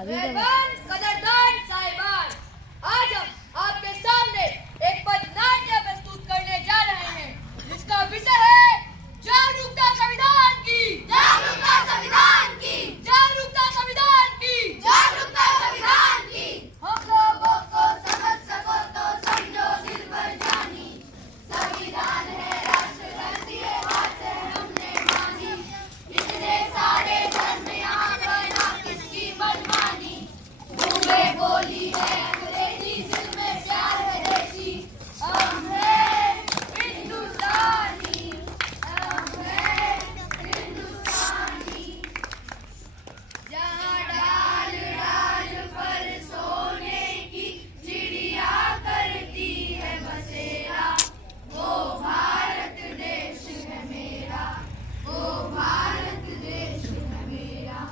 मेहरबान कदरदान साहिबान, आज हम आपके सामने एक पथनाट्य प्रस्तुत करने जा रहे हैं जिसका विषय है जागरूकता संविधान की, जागरूकता संविधान की, जागरूकता संविधान की, जागरूकता संविधान की। हम लोगों को समझ सको तो समझो दिल भर जानी, संविधान है राष्ट्र धरती है हाथ है हमने मानी, इतने सारे धर्म यहाँ पर ना किसकी मनमानी, मुँह में बोली है अंग्रेजी दिल में प्यार है देसी, हम हैं हिंदुस्तानी, हम हैं हिंदुस्तानी। जहाँ डाल डाल पर सोने की चिड़िया करती है बसेरा, वो भारत देश है मेरा, वो भारत देश है मेरा।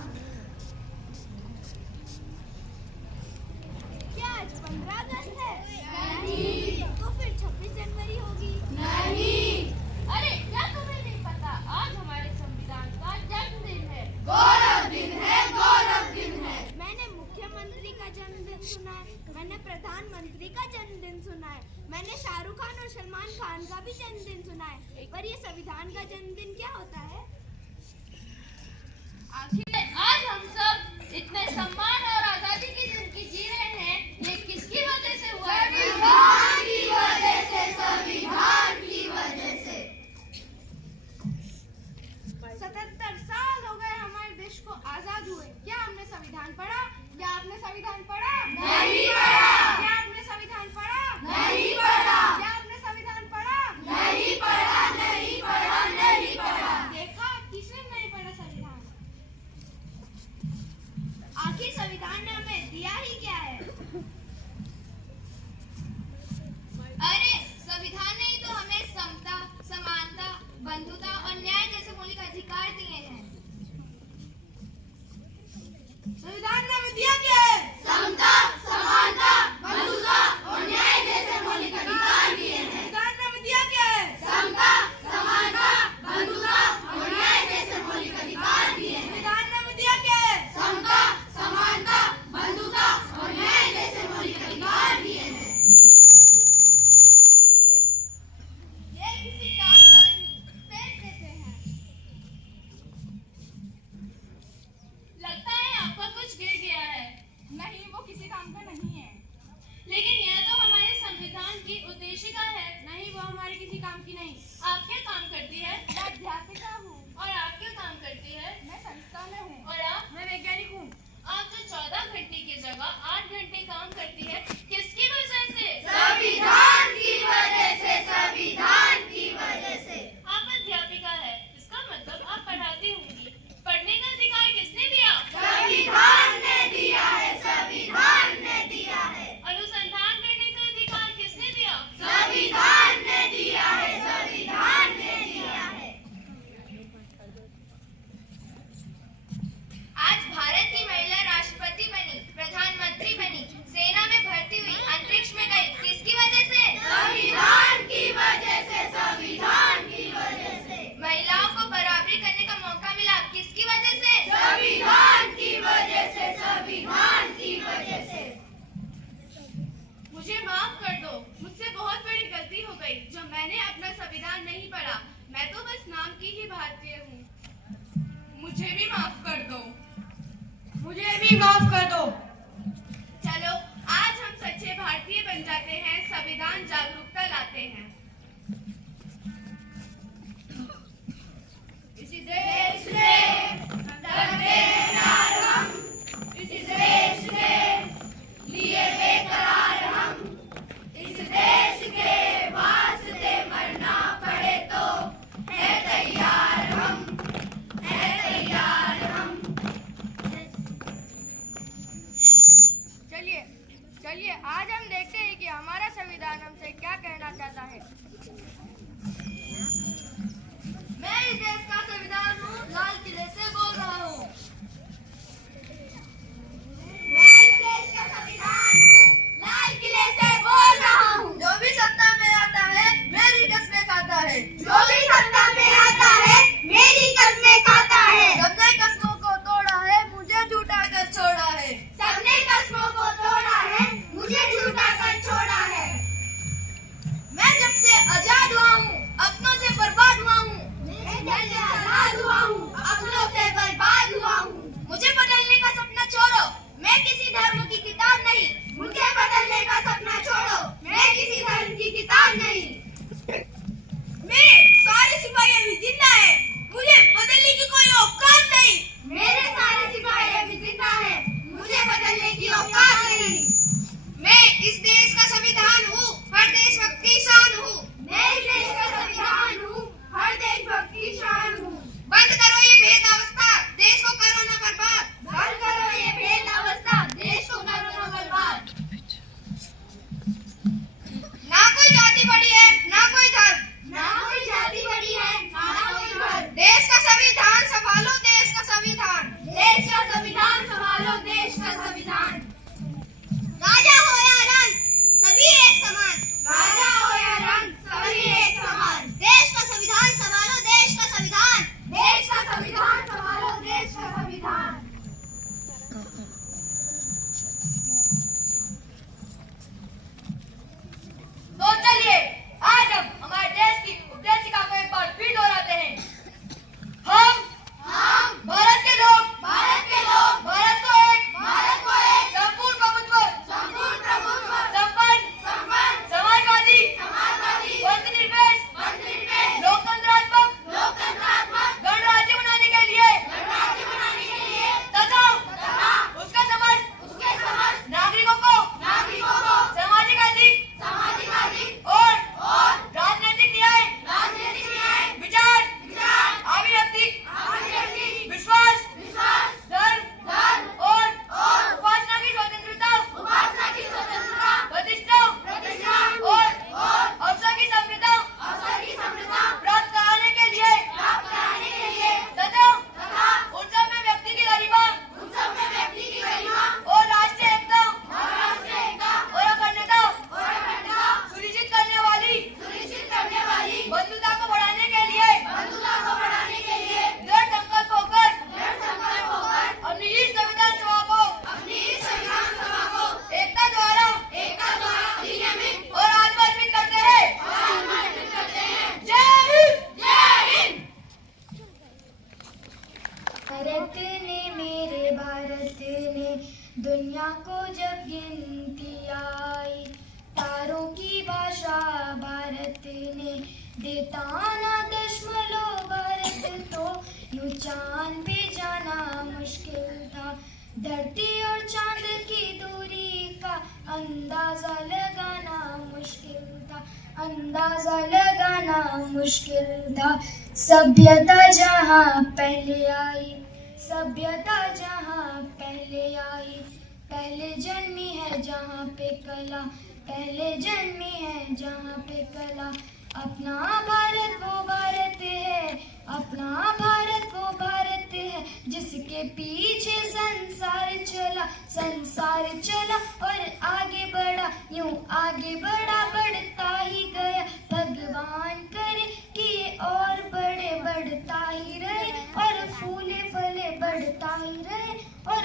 क्या आज 15 अगस्त है? नहीं। तो फिर 26 जनवरी होगी। नहीं। अरे क्या तुम्हें नहीं पता, आज हमारे संविधान का जन्मदिन है। गौरव दिन है, गौरव दिन है। मैंने मुख्यमंत्री का जन्मदिन सुना है, मैंने प्रधानमंत्री का जन्मदिन सुना है, मैंने शाहरुख खान और सलमान खान का भी जन्मदिन सुना है, पर ये संविधान का जन्मदिन क्या होता है? आखिर आज हम सब इतने सम्मान और आजादी की जिंदगी जी रहे हैं, ये किसकी वजह से हुआ है? संविधान की वजह से, संविधान की वजह से। 77 साल हो गए हमारे देश को आजाद हुए। क्या हमने संविधान पढ़ा? क्या आपने संविधान पढ़ा? नहीं पढ़ा। क्या आपने संविधान पढ़ा? नहीं पढ़ा। क्या आपने संविधान पढ़ा? नहीं पढ़ा, नहीं पढ़ा, नहीं पढ़ा। देखा, किसने नहीं पढ़ा संविधान? आखिर संविधान ने हमें दिया ही क्या है? अरे संविधान ने ही तो हमें समता, समानता, बंधुता और न्याय जैसे मौलिक अधिकार दिए हैं। संविधान ने हमें दिया क्या है? समता, समानता, बंधुता और न्याय जैसे मौलिक अधिकार दिए हैं। संविधान ने हमें दिया क्या है? समता, समानता, बंधुता और न्याय जैसे मौलिक अधिकार दिए हैं। संविधान ने हमें दिया क्या है? समता, समानता, बंधुता और न्याय जैसे मौलिक अधिकार दिए हैं। ये किसी काम का नहीं, फेंक देते हैं। लगता है आपका कुछ गिर गया है। नहीं, वो किसी काम का नहीं है। लेकिन यह तो हमारे संविधान की उद्देशिका है। नहीं, वो हमारे किसी काम की नहीं। आप क्या काम करती है? मैं अध्यापिका हूँ। और आप क्या काम करती है? मैं संस्था में हूँ। और आप? मैं वैज्ञानिक हूँ। आप जो 14 घंटे की जगह 8 घंटे काम करती है, किसकी वजह से? संविधान की वजह से, संविधान की वजह से। आप अध्यापिका है, इसका मतलब आप पढ़ाती होंगी। पढ़ने का अधिकार किसने दिया? संविधान ने दिया है, संविधान ने दिया है। अनुसंधान करने का अधिकार किसने दिया? संविधान ने दिया है, संविधान ने दिया है। आज भारत की महिला राष्ट्रपति बनी, प्रधानमंत्री बनी, सेना में भर्ती हुई, अंतरिक्ष में गई, किसकी वजह से? संविधान की वजह से, संविधान की वजह से। महिलाओं को बराबरी करने का मौका मिला, किसकी वजह से? संविधान की वजह से, संविधान की वजह से। मुझे माफ कर दो, मुझसे बहुत बड़ी गलती हो गई जो मैंने अपना संविधान नहीं पढ़ा। मैं तो बस नाम की ही भारतीय हूँ। मुझे भी माफ कर दो। मुझे भी माफ कर दो। चलो, आज हम सच्चे भारतीय बन जाते हैं, संविधान जागरूकता लाते हैं। इस देश में करते हैं प्यार हम, इस देश के लिए बेकरार हम, इस देश के वास्ते मरना पड़े तो है तैयार हम, है तैयार हम। चलिए आज हम देखते हैं कि हमारा संविधान हमसे क्या कहना चाहता है। संविधान, देश का संविधान संभालो, देश का संविधान। राजा हो या रंग, सभी एक समान, राजा हो या रंग, सभी एक समान। देश का संविधान संभालो, देश का संविधान, देश का संविधान संभालो, देश का संविधान। तो चलिए आज हम हमारे देश की उद्देशिका को एक बार फिर दोहराते हैं। हम भारत के लोग भारत को एक संपूर्ण प्रभुत्व संपन्न समाजवादी धर्मनिरपेक्ष लोकतंत्रात्मक गणराज्य बनाने के लिए तथा उसके समस्त नागरिकों को सामाजिक अधिक और राजनीतिक न्याय विचार अभिव्यक्ति विश्वास धर्म और उपासना की स्वतंत्रता प्रतिष्ठा और अवसर की समृद्धता प्राप्त कराने के लिए तथा उन सब में व्यक्ति की गरिमा और राष्ट्रीय एकता और अखंडता सुनिश्चित करने वाली बंधुता को बढ़ाने के लिए दृढ़ संकल्प होकर अपनी इस संविधान सभा को एकता द्वारा और आत्मर्पित करते हैं। जय हिंद। भारत ने मेरे भारत ने दुनिया को जब गिनती आई, तारों की भाषा भारत ने देता ना दशमलव भारत तो यूं चांद पे जाना मुश्किल था। धरती और चांद की दूरी का अंदाजा लगाना मुश्किल था। सभ्यता जहाँ पहले आई, पहले जन्मी है जहाँ पे कला, अपना भारत वो भारत है, जिसके पीछे संसार चला और आगे बढ़ा, यूं आगे बढ़ता ही गया। भगवान करे कि ये और बढ़ता ही रहे और फूले फले बढ़ता ही रहे और